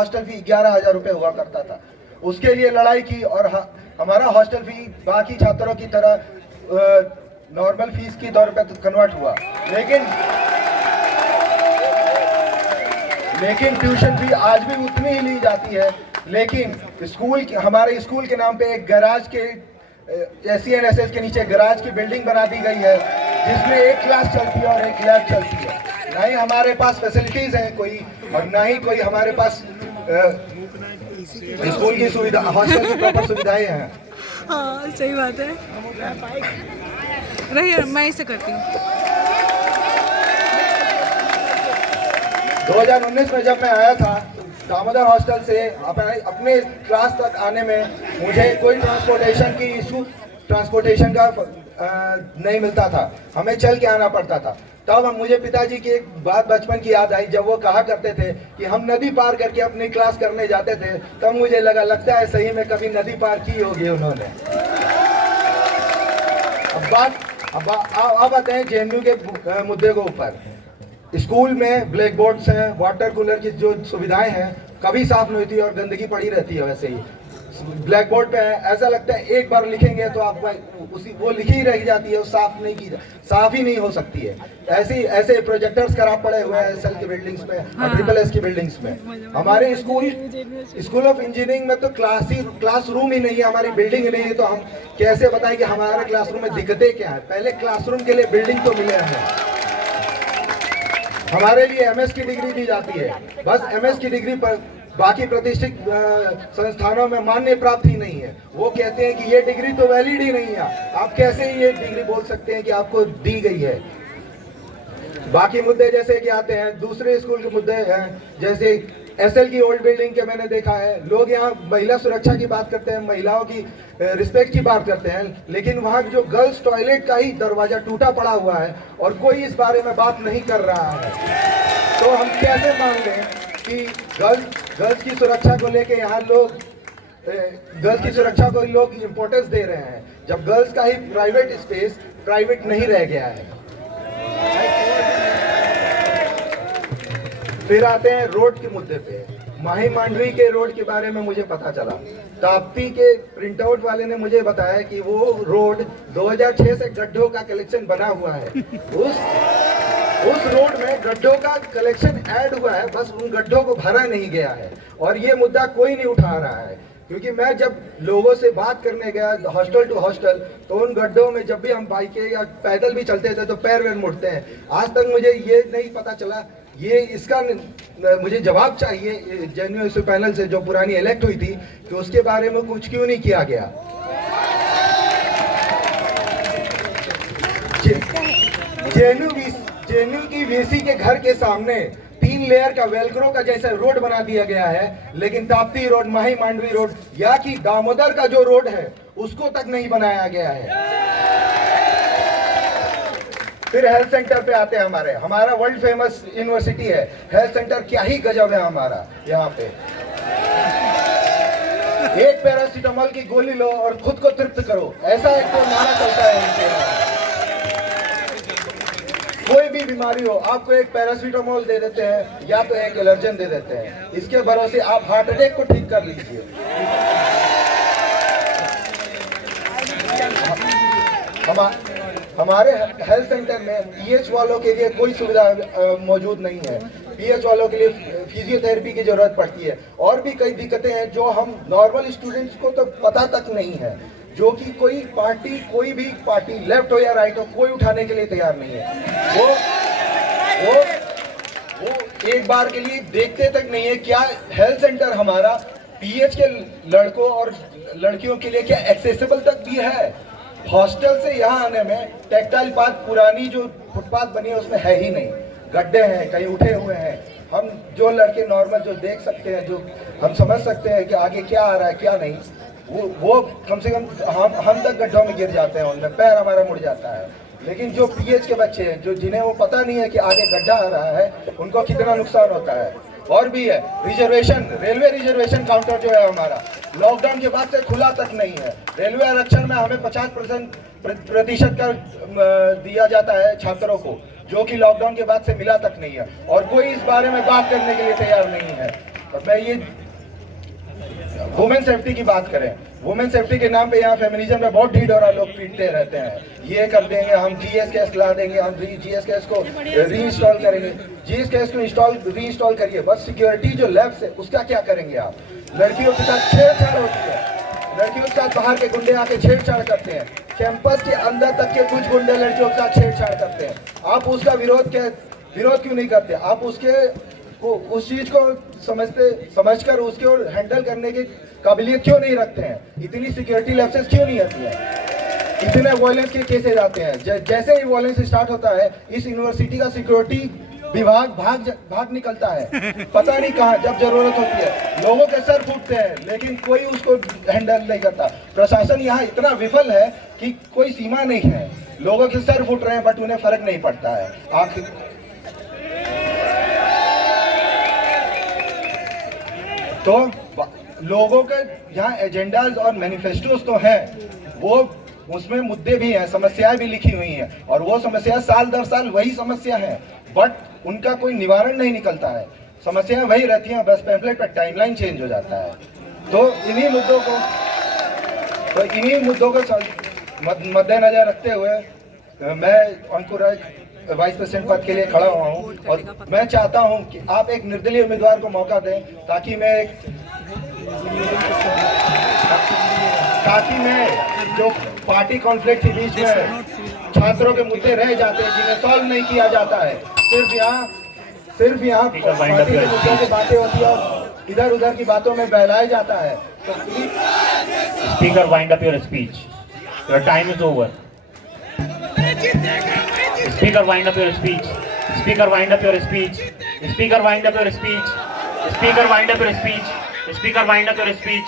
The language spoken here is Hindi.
हॉस्टल फी 11,000 रुपये हुआ करता था। उसके लिए लड़ाई की और हमारा हॉस्टल फी बाकी छात्रों की तरह नॉर्मल फीस की तौर पर कन्वर्ट हुआ। लेकिन ट्यूशन फी आज भी उतनी ही ली जाती है। लेकिन हमारे स्कूल के नाम पे एक गैराज के SCNSS के नीचे गैराज की बिल्डिंग बना दी गई है, जिसमें एक क्लास चलती है और एक लैब चलती है। ना ही हमारे पास फैसिलिटीज हैं कोई, और ना ही कोई हमारे पास स्कूल की सुविधा, हॉस्टल की प्रॉपर सुविधाएं हैं। हाँ सही बात है। रही मैं इसे करती हूँ। 2019 में जब मैं आया था दामोदर हॉस्टल से अपने क्लास तक आने में मुझे कोई ट्रांसपोर्टेशन का नहीं मिलता था, हमें चल के आना पड़ता था। तब मुझे पिताजी की एक बात बचपन की याद आई, जब वो कहा करते थे कि हम नदी पार करके अपनी क्लास करने जाते थे। तब मुझे लगता है सही में कभी नदी पार की होगी उन्होंने। अब आते हैं JNU के मुद्दे के ऊपर। स्कूल में ब्लैक बोर्ड्स हैं, वाटर कूलर की जो सुविधाएं हैं कभी साफ नहीं होती और गंदगी पड़ी रहती है। वैसे ही ब्लैक बोर्ड पे ऐसा लगता है एक बार लिखेंगे तो आप वो लिखी ही रह जाती है, साफ ही नहीं हो सकती है। ऐसे प्रोजेक्टर्स खराब पड़े हुए हैं SL की बिल्डिंग्स में और SSS की बिल्डिंग्स में। हमारे स्कूल ऑफ इंजीनियरिंग में तो क्लासरूम ही नहीं है, हमारी बिल्डिंग नहीं है, तो हम कैसे बताएं कि हमारे क्लासरूम में दिक्कतें क्या है। पहले क्लासरूम के लिए बिल्डिंग तो मिले हमें। हमारे लिए MS की डिग्री दी जाती है, बस MS की डिग्री पर बाकी प्रतिष्ठित संस्थानों में मान्य प्राप्त ही नहीं है। वो कहते हैं कि ये डिग्री तो वैलिड ही नहीं है, आप कैसे ये डिग्री बोल सकते हैं कि आपको दी गई है। बाकी मुद्दे जैसे कि आते हैं दूसरे स्कूल के मुद्दे हैं, जैसे SL की ओल्ड बिल्डिंग के मैंने देखा है, लोग यहाँ महिला सुरक्षा की बात करते हैं, महिलाओं की रिस्पेक्ट की बात करते हैं, लेकिन वहाँ जो गर्ल्स टॉयलेट का ही दरवाजा टूटा पड़ा हुआ है और कोई इस बारे में बात नहीं कर रहा है। तो हम कैसे मान लें कि गर्ल्स की सुरक्षा को लेके यहाँ लोग गर्ल्स की सुरक्षा को लोग इम्पोर्टेंस दे रहे हैं, जब गर्ल्स का ही प्राइवेट स्पेस प्राइवेट नहीं रह गया है। फिर आते हैं रोड के मुद्दे पे। माही मांडवी के रोड के बारे में मुझे पता चला, ताप्ती के प्रिंटआउट वाले ने मुझे बताया कि वो रोड 2006 से गड्ढों का कलेक्शन बना हुआ है। उस रोड में गड्ढों का कलेक्शन ऐड हुआ है, बस उन गड्ढों को भरा नहीं गया है और ये मुद्दा कोई नहीं उठा रहा है। क्योंकि मैं जब लोगों से बात करने गया हॉस्टल टू हॉस्टल, तो उन गड्ढों में जब भी हम बाइकें या पैदल भी चलते थे तो पैर वैर मुड़ते हैं। आज तक मुझे ये नहीं पता चला, इसका मुझे जवाब चाहिए JNU इस पैनल से जो पुरानी इलेक्ट हुई थी, कि उसके बारे में कुछ क्यों नहीं किया गया। JNU की VC के घर के सामने 3 लेयर का वेलक्रो का जैसा रोड बना दिया गया है, लेकिन ताप्ती रोड, माही मांडवी रोड या कि दामोदर का जो रोड है उसको तक नहीं बनाया गया है। फिर हेल्थ सेंटर पे आते हैं। हमारा वर्ल्ड फेमस यूनिवर्सिटी है, हेल्थ सेंटर क्या ही गजब है हमारा। यहाँ पे एक पैरासीटामोल की गोली लो और खुद को तृप्त करो, ऐसा एक तो नारा चलता है। कोई भी बीमारी हो आपको एक पैरासीटामोल दे देते हैं या तो एक एलर्जन दे देते हैं, इसके भरोसे आप हार्ट अटैक को ठीक कर लीजिए। हमारे हेल्थ सेंटर में PH वालों के लिए कोई सुविधा मौजूद नहीं है। PH वालों के लिए फिजियोथेरेपी की जरूरत पड़ती है और भी कई दिक्कतें हैं जो हम नॉर्मल स्टूडेंट्स को तो पता तक नहीं है, जो कि कोई भी पार्टी लेफ्ट हो या राइट हो, कोई उठाने के लिए तैयार नहीं है। वो एक बार के लिए देखते तक नहीं है क्या हेल्थ सेंटर हमारा PH के लड़कों और लड़कियों के लिए क्या एक्सेसिबल तक भी है। हॉस्टल से यहाँ आने में टेक्सटाइल पार्क पुरानी जो फुटपाथ बनी है उसमें है ही नहीं, गड्ढे हैं, कहीं उठे हुए हैं। हम जो लड़के नॉर्मल जो देख सकते हैं, जो हम समझ सकते हैं कि आगे क्या आ रहा है क्या नहीं, वो कम से कम हम तक गड्ढों में गिर जाते हैं, उनमें पैर हमारा मुड़ जाता है। लेकिन जो PH के बच्चे हैं, जो जिन्हें वो पता नहीं है कि आगे गड्ढा आ रहा है, उनको कितना नुकसान होता है। और भी है रिजर्वेशन, रेलवे रिजर्वेशन काउंटर जो है हमारा लॉकडाउन के बाद से खुला तक नहीं है। रेलवे आरक्षण में हमें 50% का दिया जाता है छात्रों को, जो कि लॉकडाउन के बाद से मिला तक नहीं है और कोई इस बारे में बात करने के लिए तैयार नहीं है। और मैं ये वुमेन सेफ्टी की बात करें, वुमेन सेफ्टी के नाम पे यहाँ फेमिनिज्म में बहुत ढीढोरा लोग पीटते रहते हैं। ये कर देंगे, हम GS ला देंगे, हम GS को रीइंस्टॉल करेंगे। GS को रीइंस्टॉल करिए, बस सिक्योरिटी जो लैब्स है उसका क्या करेंगे आप? लड़कियों के साथ छेड़छाड़ होती है, लड़कियों के साथ बाहर के गुंडे आके छेड़छाड़ करते हैं, कैंपस के अंदर तक के कुछ गुंडे लड़कियों के साथ छेड़छाड़ करते हैं। आप उसका विरोध क्यों नहीं करते? आप उस चीज को समझकर उसके और हैंडल करने की काबिलियत क्यों नहीं रखते हैं? इतनी सिक्योरिटी लैप्सेस क्यों नहीं आती है? इतने वायलेंस के केसेस आते हैं। जैसे ही वायलेंस स्टार्ट होता है, इस यूनिवर्सिटी का सिक्योरिटी विभाग भाग निकलता है, पता नहीं कहाँ। जब जरूरत होती है लोगों के सर फूटते हैं, लेकिन कोई उसको हैंडल नहीं करता। प्रशासन यहाँ इतना विफल है कि कोई सीमा नहीं है। लोगों के सर फूट रहे हैं बट उन्हें फर्क नहीं पड़ता है। तो लोगों के यहाँ एजेंडाज और मैनिफेस्टोस तो हैं, वो उसमें मुद्दे भी हैं, समस्याएं भी लिखी हुई हैं, और वो समस्या साल दर साल वही समस्या है, बट उनका कोई निवारण नहीं निकलता है। समस्याएं वही रहती हैं, बस पैम्फलेट पर टाइमलाइन चेंज हो जाता है। तो इन्हीं मुद्दों को मद्देनजर रखते हुए मैं अंकुर राय वाइस प्रेसिडेंट पद के लिए खड़ा हुआ हूँ, और मैं चाहता हूँ कि आप एक निर्दलीय उम्मीदवार को मौका दें, ताकि मैं जो पार्टी कॉन्फ्लिक्ट के बीच में छात्रों के मुद्दे रह जाते हैं जिन्हें सॉल्व नहीं किया जाता है, सिर्फ यहाँ पार्टी के मुद्दों की बातें होती है और इधर उधर की बातों में बहलाया जाता है। तो speaker, wind up your speech, your time is over. Speaker, wind up your speech. Speaker, wind up your speech. Speaker, wind up your speech. Speaker, wind up your speech. Speaker, wind up your speech.